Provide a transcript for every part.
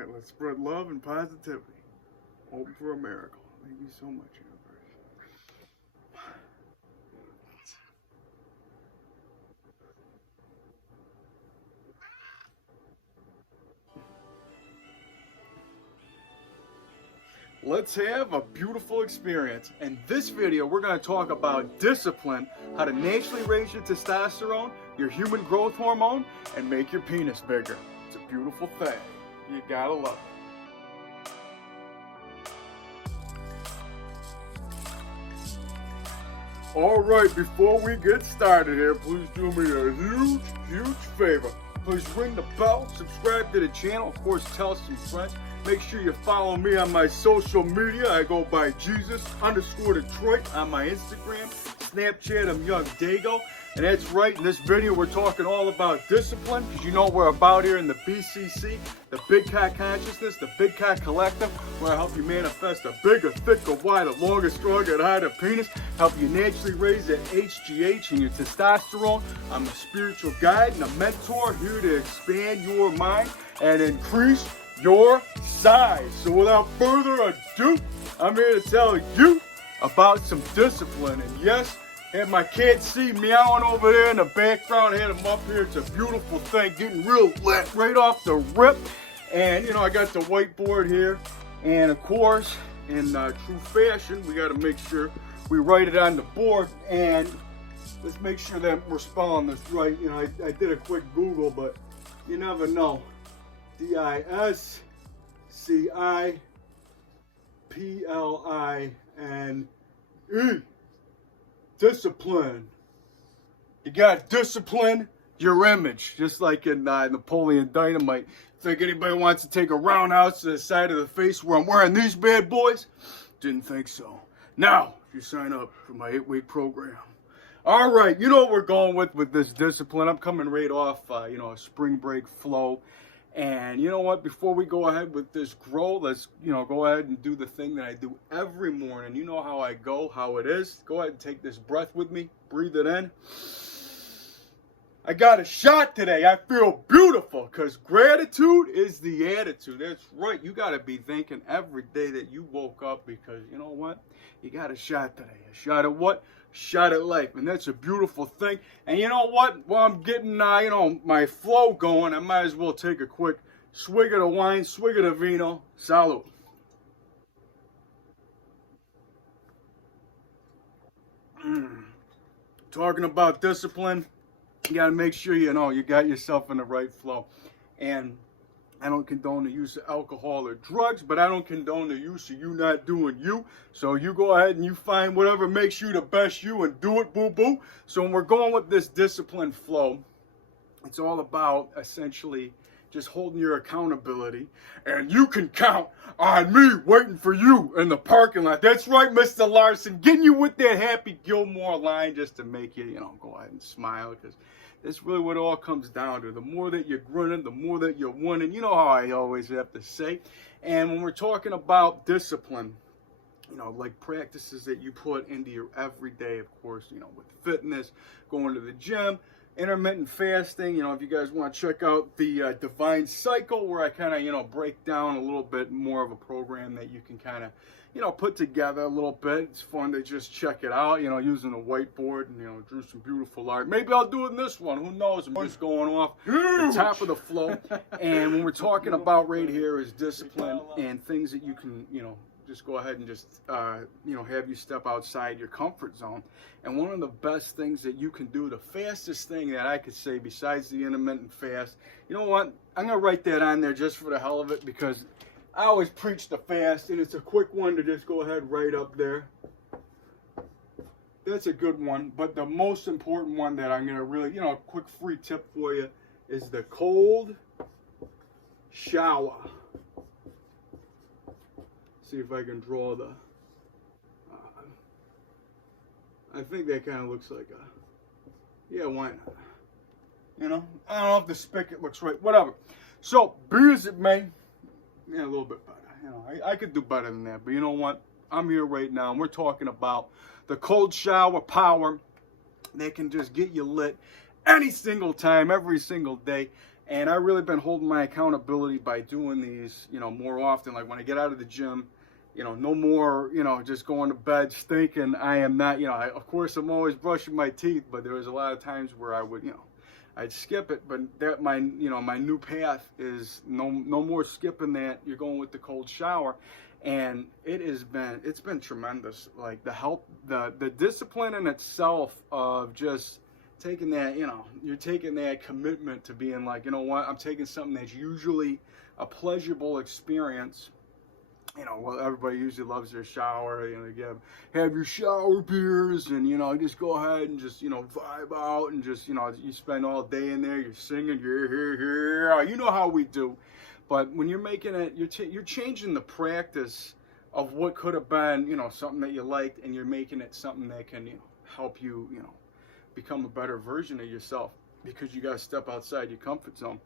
right, let's spread love and positivity. Hoping for a miracle. Thank you so much, universe. Let's have a beautiful experience. In this video, we're going to talk about discipline, how to naturally raise your testosterone, your human growth hormone, and make your penis bigger. It's a beautiful thing. You gotta love it. All right, before we get started here, please do me a huge favor. Please ring the bell, subscribe to the channel, of course, tell some friends. Make sure you follow me on my social media. I go by Jesus_Detroit on my Instagram. Snapchat, I'm YOUNGDAYGO. And that's right, in this video we're talking all about discipline, because you know what we're about here in the BCC, the Big Cock Consciousness, the Big Cock Collective, where I help you manifest a bigger, thicker, wider, longer, stronger, and higher penis, help you naturally raise that HGH and your testosterone. I'm a spiritual guide and a mentor here to expand your mind and increase your size. So without further ado, I'm here to tell you about some discipline. And yes, had my cat C meowing over there in the background. Had him up here. It's a beautiful thing, getting real lit right off the rip. And you know, I got the whiteboard here, and of course, in true fashion, we got to make sure we write it on the board. And let's make sure that we're spelling this right. You know, I did a quick Google, but you never know. DISCIPLINE. Discipline. You gotta discipline your image, just like in Napoleon Dynamite. Think anybody wants to take a roundhouse to the side of the face where I'm wearing these bad boys? Didn't think so. Now, you sign up for my 8-week program. All right, you know what we're going with this discipline. I'm coming right off, you know, a spring break flow. And you know what, before we go ahead with this grow, let's, you know, go ahead and do the thing that I do every morning. You know how I go, how it is. Go ahead and take this breath with me. Breathe it in. I got a shot today. I feel beautiful because gratitude is the attitude. That's right. You got to be thinking every day that you woke up, because you know what? You got a shot today. A shot at what? Shot at life. And that's a beautiful thing. And you know what? While I'm getting, you know, my flow going, I might as well take a quick swig of the wine, swig of the vino. Salud. Talking about discipline, you got to make sure you know you got yourself in the right flow. And I don't condone the use of alcohol or drugs, but I don't condone the use of you not doing you. So you go ahead and you find whatever makes you the best you and do it, boo-boo. So when we're going with this discipline flow, it's all about essentially just holding your accountability. And you can count on me waiting for you in the parking lot. That's right, Mr. Larson, getting you with that Happy Gilmore line just to make you, you know, go ahead and smile, because that's really what it all comes down to. The more that you're grinning, the more that you're winning. You know how I always have to say. And when we're talking about discipline, you know, like practices that you put into your everyday, of course, you know, with fitness, going to the gym, intermittent fasting. You know, if you guys want to check out the Divine Cycle, where I kind of, you know, break down a little bit more of a program that you can kind of, you know, put together a little bit. It's fun to just check it out, you know, using a whiteboard, and, you know, drew some beautiful art. Maybe I'll do it in this one. Who knows? I'm just going off the top of the flow. And when we're talking about right here is discipline and things that you can, you know, just go ahead and just, you know, have you step outside your comfort zone. And one of the best things that you can do, the fastest thing that I could say besides the intermittent fast, you know what? I'm going to write that on there just for the hell of it, because I always preach the fast, and it's a quick one to just go ahead right up there. That's a good one, but the most important one that I'm going to really, you know, a quick free tip for you is the cold shower. See if I can draw the, I think that kind of looks like a, yeah, why not? You know, I don't know if the spigot looks right, whatever. So, be as it may, yeah, a little bit better. You know, I could do better than that, but you know what? I'm here right now, and we're talking about the cold shower power that can just get you lit any single time, every single day. And I've really been holding my accountability by doing these, you know, more often. Like when I get out of the gym, you know, no more, you know, just going to bed stinking. I am not, you know, of course I'm always brushing my teeth, but there was a lot of times where I would, you know, I'd skip it. But that my new path is no more skipping that. You're going with the cold shower. And it's been tremendous. Like the help, the discipline in itself of just taking that, you know, you're taking that commitment to being like, you know what, I'm taking something that's usually a pleasurable experience. You know, well, everybody usually loves their shower. You know, you have your shower beers, and you know, just go ahead and just, you know, vibe out, and just, you know, you spend all day in there. You're singing, you're here. You know how we do. But when you're making it, you're changing the practice of what could have been, you know, something that you liked, and you're making it something that can, you know, help you, you know, become a better version of yourself, because you got to step outside your comfort zone.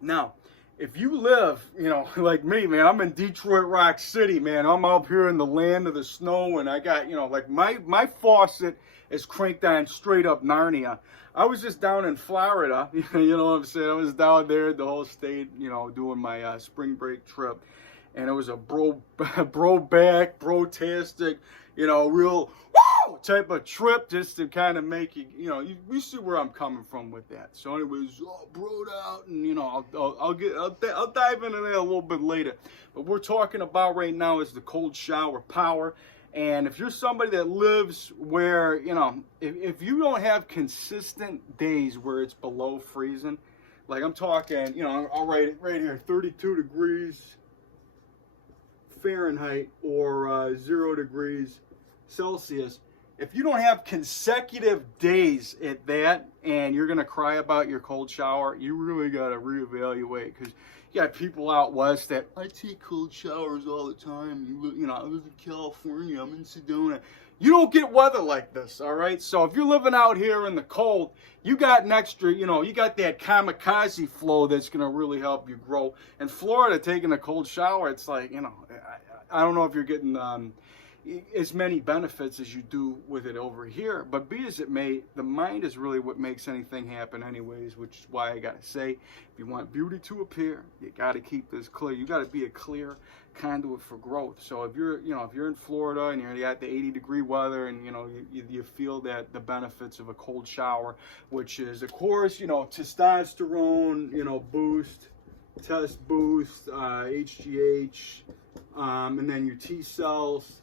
Now, if you live, you know, like me, man, I'm in Detroit Rock City, man. I'm out here in the land of the snow, and I got, you know, like my faucet is cranked on straight up Narnia. I was just down in Florida, you know what I'm saying? I was down there, the whole state, you know, doing my spring break trip. And it was a bro-tastic, you know, real woo type of trip, just to kind of make you, you know, you see where I'm coming from with that. So anyways, broed out, and you know, I'll dive into that a little bit later. But we're talking about right now is the cold shower power. And if you're somebody that lives where, you know, if you don't have consistent days where it's below freezing, like I'm talking, you know, I'll write it right here, 32 degrees Fahrenheit or 0 degrees Celsius. If you don't have consecutive days at that, and you're going to cry about your cold shower, you really got to reevaluate, because you got people out west that, I take cold showers all the time. You know, I live in California, I'm in Sedona. You don't get weather like this, all right? So if you're living out here in the cold, you got an extra, you know, you got that kamikaze flow that's going to really help you grow. In Florida, taking a cold shower, it's like, you know, I don't know if you're getting as many benefits as you do with it over here, but be as it may, the mind is really what makes anything happen anyways, which is why I gotta say, if you want beauty to appear, you gotta keep this clear. You gotta be a clear conduit for growth. So if you're, you know, if you're in Florida and you're at the 80-degree weather, and you know, you feel that the benefits of a cold shower, which is, of course, you know, testosterone, you know, boost, test boost, HGH, and then your T cells.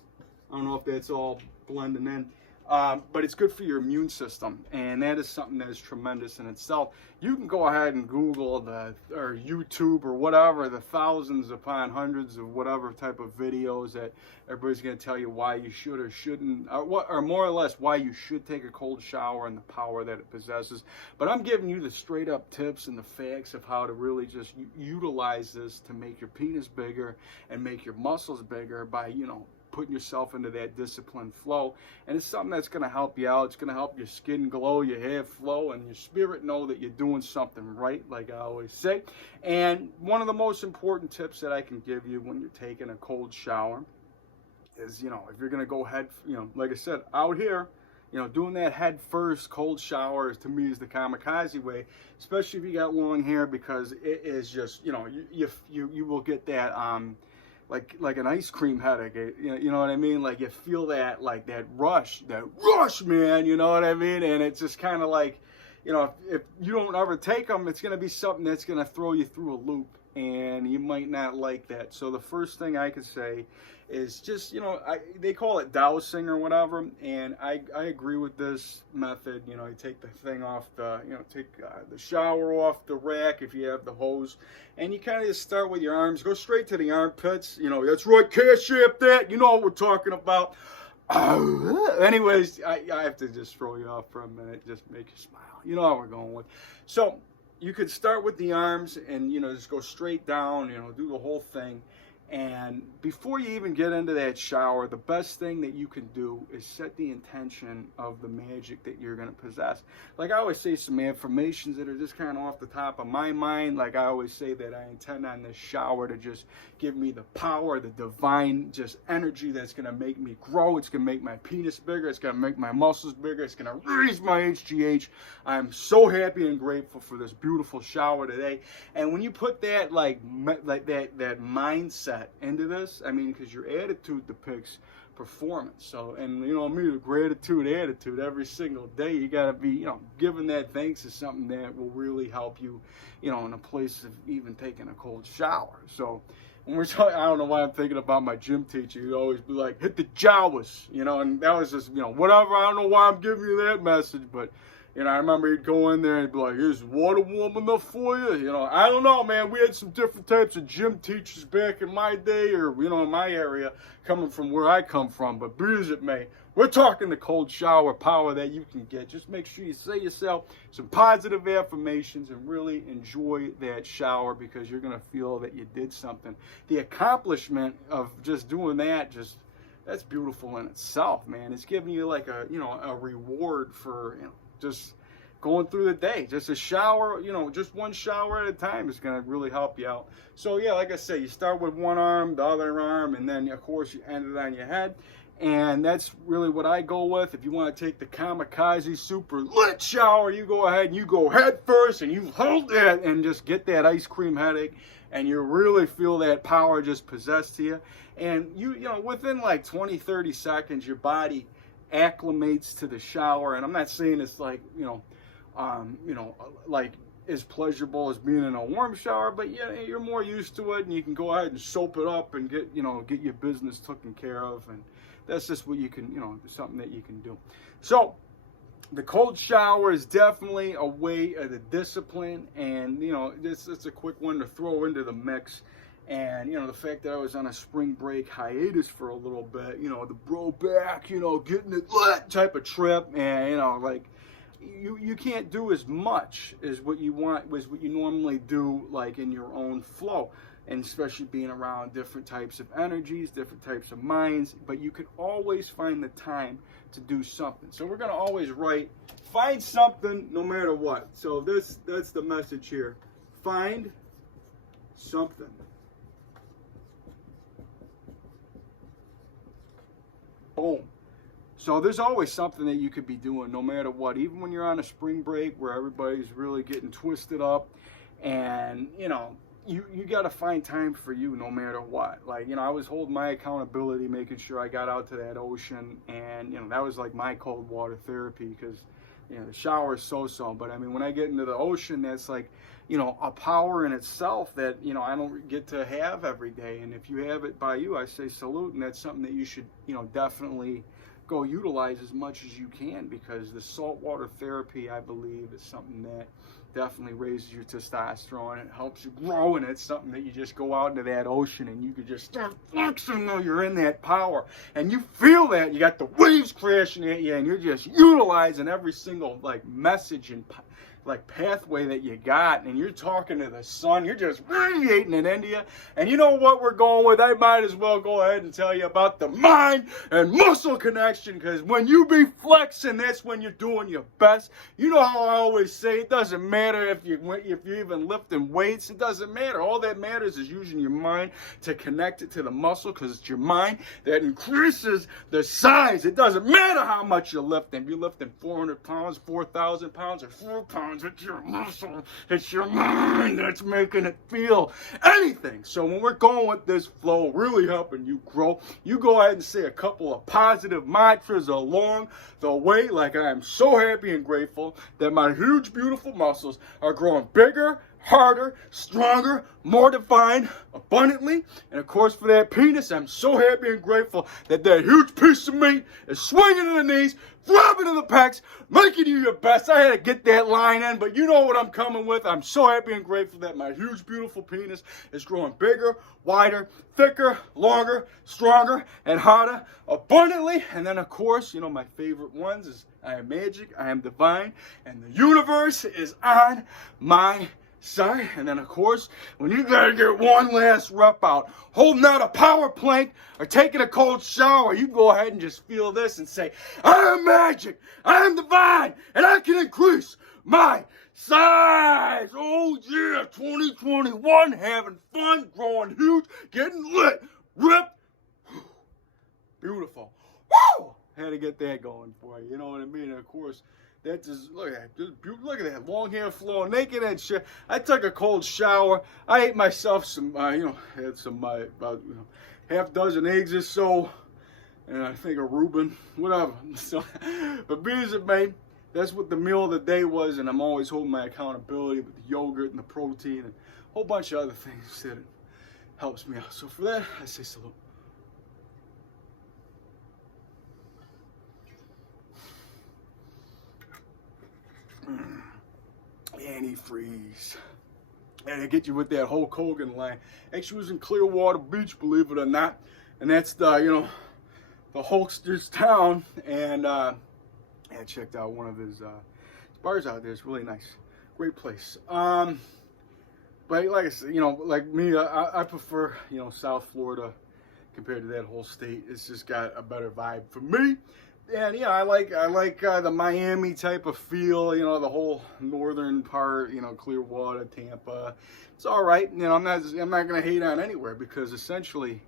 I don't know if that's all blending in, but it's good for your immune system, and that is something that is tremendous in itself. You can go ahead and Google or YouTube or whatever, the thousands upon hundreds of whatever type of videos that everybody's going to tell you why you should or shouldn't, or more or less why you should take a cold shower and the power that it possesses. But I'm giving you the straight up tips and the facts of how to really just utilize this to make your penis bigger and make your muscles bigger by, you know, putting yourself into that disciplined flow. And it's something that's going to help you out. It's going to help your skin glow, your hair flow, and your spirit know that you're doing something right, like I always say. And one of the most important tips that I can give you when you're taking a cold shower is, you know, if you're going to go head, you know, like I said, out here, you know, doing that head first cold shower to me is the kamikaze way, especially if you got long hair, because it is just, you know, you will get that like an ice cream headache, you know what I mean? Like you feel that, like that rush, man, you know what I mean? And it's just kind of like, you know, if you don't ever take them, it's going to be something that's going to throw you through a loop, and you might not like that. So the first thing I could say is just, you know, they call it dousing or whatever, and I agree with this method. You know, you take the thing off the, you know, take the shower off the rack if you have the hose, and you kind of just start with your arms, go straight to the armpits. You know, that's right, cash app that, you know what we're talking about. Anyways, I have to just throw you off for a minute, just make you smile. You know how we're going with. So you could start with the arms and, you know, just go straight down, you know, do the whole thing. And before you even get into that shower, the best thing that you can do is set the intention of the magic that you're going to possess. Like I always say, some affirmations that are just kind of off the top of my mind. Like I always say that I intend on this shower to just give me the power, the divine just energy that's going to make me grow. It's going to make my penis bigger. It's going to make my muscles bigger. It's going to raise my HGH. I'm so happy and grateful for this beautiful shower today. And when you put that that mindset into this, I mean, because your attitude depicts performance. So, and you know me, the gratitude attitude every single day, you got to be, you know, giving that thanks is something that will really help you, you know, in a place of even taking a cold shower. So when we're talking, I don't know why I'm thinking about my gym teacher. He'd always be like, hit the jaws, you know, and that was just, you know, whatever. I don't know why I'm giving you that message, but you know, I remember he'd go in there and be like, is water warm enough for you? You know, I don't know, man. We had some different types of gym teachers back in my day, or, you know, in my area, coming from where I come from. But be as it may, we're talking the cold shower power that you can get. Just make sure you say yourself some positive affirmations and really enjoy that shower, because you're going to feel that you did something. The accomplishment of just doing that, that's beautiful in itself, man. It's giving you like a, you know, a reward for, you know, just going through the day. Just a shower, you know, just one shower at a time is going to really help you out. So yeah, like I say, you start with one arm, the other arm, and then of course you end it on your head. And that's really what I go with. If you want to take the kamikaze super lit shower, you go ahead and you go head first and you hold that and just get that ice cream headache, and you really feel that power just possessed to you. And you know, within like 20-30 seconds, your body acclimates to the shower. And I'm not saying it's like, you know, like as pleasurable as being in a warm shower, but yeah, you're more used to it, and you can go ahead and soap it up and get your business taken care of. And that's just what you can, you know, something that you can do. So the cold shower is definitely a way of the discipline, and you know, it's a quick one to throw into the mix. And, you know, the fact that I was on a spring break hiatus for a little bit, you know, the bro back, you know, getting it lit type of trip. And, you know, like, you can't do as much as what you want, was what you normally do, like, in your own flow. And especially being around different types of energies, different types of minds. But you can always find the time to do something. So we're going to always find something no matter what. So that's the message here. Find something. Boom. So there's always something that you could be doing no matter what, even when you're on a spring break where everybody's really getting twisted up. And, you know, you got to find time for you no matter what. Like, you know, I was holding my accountability, making sure I got out to that ocean. And, you know, that was like my cold water therapy, because, you know, the shower is so-so. But, I mean, when I get into the ocean, that's like, you know, a power in itself that, you know, I don't get to have every day. And if you have it by you, I say salute. And that's something that you should, you know, definitely go utilize as much as you can, because the saltwater therapy, I believe, is something that definitely raises your testosterone. It helps you grow, and it's something that you just go out into that ocean and you could just start flexing though you're in that power. And you feel that, you got the waves crashing at you, and you're just utilizing every single like message and like pathway that you got, and you're talking to the sun, you're just radiating it into you. And you know what we're going with? I might as well go ahead and tell you about the mind and muscle connection, because when you be flexing, that's when you're doing your best. You know how I always say, it doesn't matter if you're even lifting weights, it doesn't matter. All that matters is using your mind to connect it to the muscle, because it's your mind that increases the size. It doesn't matter how much you're lifting. If you're lifting 400 pounds, 4,000 pounds, or 4 pounds, it's your muscle, it's your mind that's making it feel anything. So when we're going with this flow, really helping you grow, you go ahead and say a couple of positive mantras along the way, like I am so happy and grateful that my huge, beautiful muscles are growing bigger, harder, stronger, more defined, abundantly. And of course, for that penis, I'm so happy and grateful that that huge piece of meat is swinging in the knees, throbbing in the pecs, making you your best. I had to get that line in, but you know what I'm coming with. I'm so happy and grateful that my huge, beautiful penis is growing bigger, wider, thicker, longer, stronger, and harder, abundantly. And then, of course, you know, my favorite ones is I am magic, I am divine, and the universe is on my side. And then, of course, when you gotta get one last rep out, holding out a power plank or taking a cold shower, you go ahead and just feel this and say, I am magic, I am divine, and I can increase my size. Oh yeah, 2021, having fun, growing huge, getting lit, ripped. Beautiful. Woo! Had to get that going for you. You know what I mean? And of course, that just look at that. Look at that long hair flowing, naked and shit. I took a cold shower. I ate myself some, had some about half dozen eggs or so, and I think a Reuben, whatever. So, but be as it may, that's what the meal of the day was, and I'm always holding my accountability with the yogurt and the protein and a whole bunch of other things that helps me out. So for that, I say salute. Antifreeze. And they get you with that Hulk Hogan line. Actually, was in Clearwater Beach, believe it or not. And that's the, the Hulkster's town. And I checked out one of his bars out there. It's really nice. Great place. But like I said, like me, I prefer, South Florida compared to that whole state. It's just got a better vibe for me. And I like the Miami type of feel, the whole northern part, Clearwater, Tampa. It's all right. I'm not gonna hate on anywhere, because essentially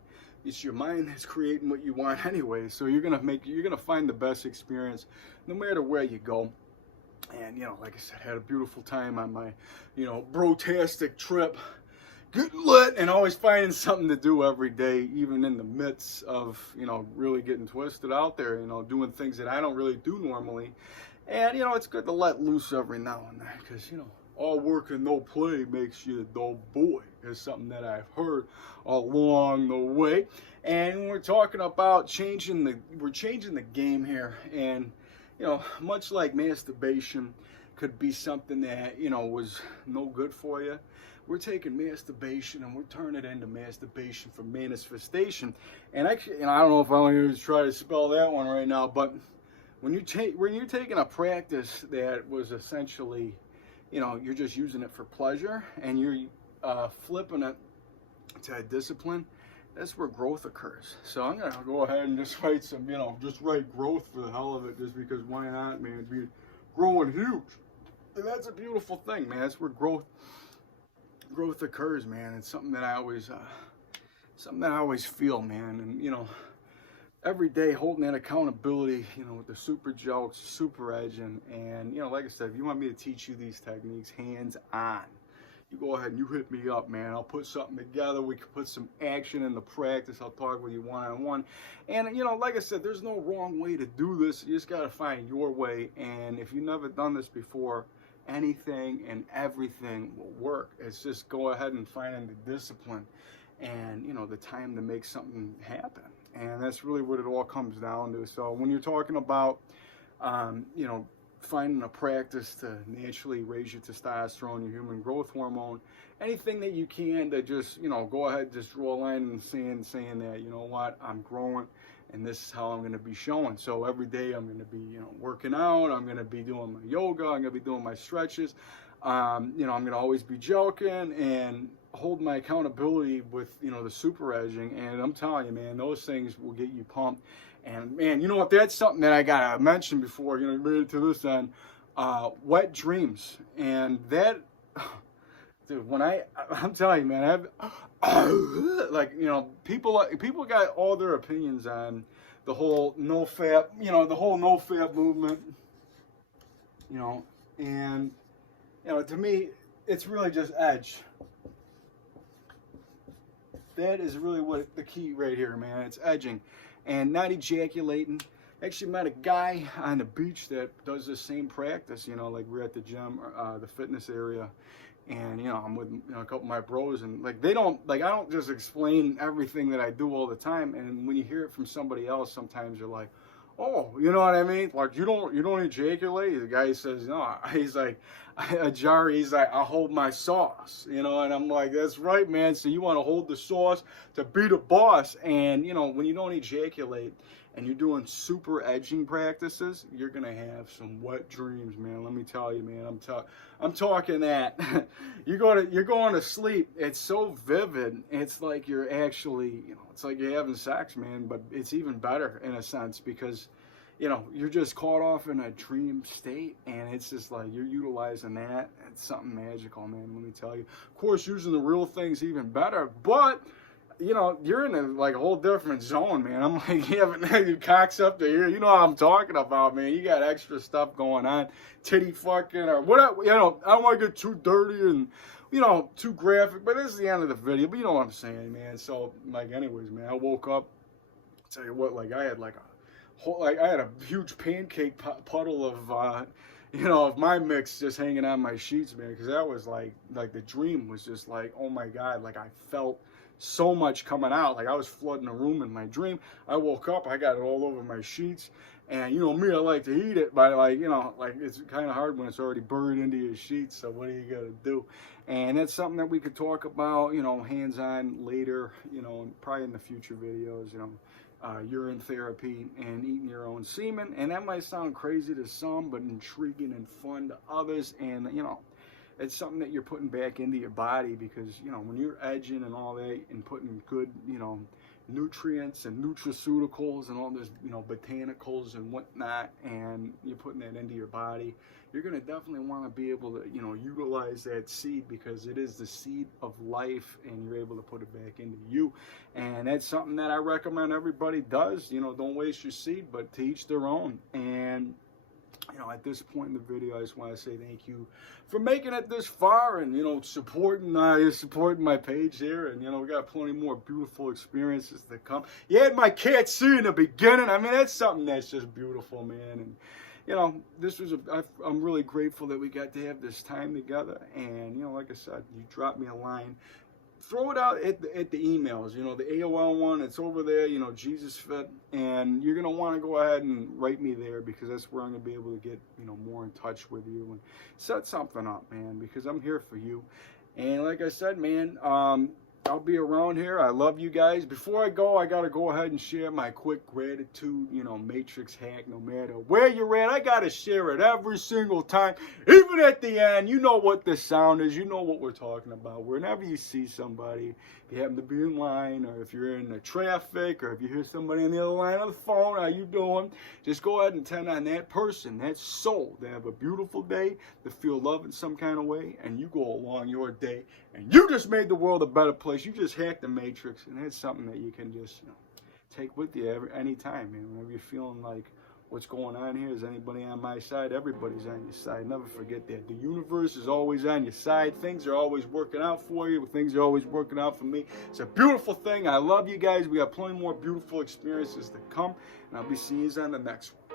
it's your mind that's creating what you want anyway. So you're gonna find the best experience no matter where you go. And like I said, had a beautiful time on my brotastic trip. Get lit and always finding something to do every day, even in the midst of, really getting twisted out there, doing things that I don't really do normally. And, it's good to let loose every now and then, because, all work and no play makes you a dull boy. Is something that I've heard along the way. And we're talking about changing the game here. And, much like masturbation could be something that, was no good for you. We're taking masturbation and we're turning it into masturbation for manifestation. And actually, I don't know if I'm going to try to spell that one right now, but when you're taking a practice that was essentially, you're just using it for pleasure, and you're flipping it to a discipline, that's where growth occurs. So I'm going to go ahead and just write some, just write growth for the hell of it, just because why not, man? It's been growing huge. And that's a beautiful thing, man. That's where growth occurs, man. It's something that I always feel, man. And every day holding that accountability, with the super jokes, super edging, and like I said, if you want me to teach you these techniques hands on, you go ahead and you hit me up, man. I'll put something together. We can put some action into practice. I'll talk with you one-on-one. And like I said, there's no wrong way to do this. You just got to find your way. And if you've never done this before, anything and everything will work. It's just go ahead and find the discipline and the time to make something happen. And that's really what it all comes down to. So when you're talking about finding a practice to naturally raise your testosterone, your human growth hormone, anything that you can to just go ahead, just draw a line and saying that, what, I'm growing, and this is how I'm going to be showing. So every day I'm going to be, working out. I'm going to be doing my yoga. I'm going to be doing my stretches. I'm going to always be joking and hold my accountability with, the super edging. And I'm telling you, man, those things will get you pumped. And man, you know what? That's something that I got to mention before, related to this end, wet dreams. And that, dude, when I'm telling you, man, people got all their opinions on the whole no-fap, the whole no-fap movement, and, to me, it's really just edge. That is really what the key right here, man. It's edging and not ejaculating. Actually met a guy on the beach that does the same practice, like we're at the gym, the fitness area. And, I'm with a couple of my bros, and I don't just explain everything that I do all the time. And when you hear it from somebody else, sometimes you're like, oh, you know what I mean? Like, you don't ejaculate? The guy says, no. He's like, a jar. He's like, I hold my sauce, you know, and I'm like, that's right, man. So you want to hold the sauce to be the boss. And, you know, when you don't ejaculate and you're doing super edging practices, you're going to have some wet dreams, man. Let me tell you, man, I'm talking that you're going to sleep. It's so vivid. It's like you're actually, you know, it's like you're having sex, man, but it's even better in a sense because, you know, you're just caught off in a dream state, and it's just like you're utilizing that. It's something magical, man, let me tell you. Of course, using the real thing's even better, but, you know, you're in a whole different zone, man. I'm like, you haven't had your cocks up to here. You know what I'm talking about, man. You got extra stuff going on, titty fucking or whatever. You know, I don't want to get too dirty and, you know, too graphic, but this is the end of the video. But you know what I'm saying, man. So, like, anyways, man, I woke up. Tell you what, like, I had a huge pancake puddle of, you know, of my mix just hanging on my sheets, man, because that was like the dream was just like, oh my God, like I felt so much coming out, like I was flooding the room in my dream. I woke up, I got it all over my sheets, and you know me, I like to eat it, but like, you know, like it's kind of hard when it's already buried into your sheets, so what are you gonna do? And that's something that we could talk about, you know, hands-on later, you know, probably in the future videos, you know. Urine therapy and eating your own semen, and that might sound crazy to some but intriguing and fun to others. And you know, it's something that you're putting back into your body because, you know, when you're edging and all that and putting good, you know, nutrients and nutraceuticals and all this, you know, botanicals and whatnot, and you're putting that into your body, you're going to definitely want to be able to, you know, utilize that seed because it is the seed of life, and you're able to put it back into you. And that's something that I recommend everybody does. You know, don't waste your seed, but to each their own. And you know, at this point in the video, I just want to say thank you for making it this far and, you know, supporting my page here. And, you know, we got plenty more beautiful experiences to come. You had my cat see in the beginning. I mean, that's something that's just beautiful, man. And, you know, this was I'm really grateful that we got to have this time together. And, you know, like I said, you dropped me a line. Throw it out at the emails, you know, the AOL one, it's over there, you know, Jesusfit, and you're going to want to go ahead and write me there because that's where I'm going to be able to get, you know, more in touch with you and set something up, man, because I'm here for you. And like I said, man, I'll be around here. I love you guys. Before I go, I got to go ahead and share my quick gratitude, you know, matrix hack. No matter where you're at, I got to share it every single time. Even at the end, you know what the sound is. You know what we're talking about. Whenever you see somebody, if you happen to be in line, or if you're in the traffic, or if you hear somebody on the other line on the phone, how you doing? Just go ahead and tend on that person, that soul, to have a beautiful day, to feel love in some kind of way, and you go along your day, and you just made the world a better place. You just hacked the matrix, and that's something that you can just, you know, take with you anytime, man. Whenever you're feeling like, what's going on here? Is anybody on my side? Everybody's on your side. Never forget that. The universe is always on your side. Things are always working out for you. Things are always working out for me. It's a beautiful thing. I love you guys. We got plenty more beautiful experiences to come, and I'll be seeing you on the next one.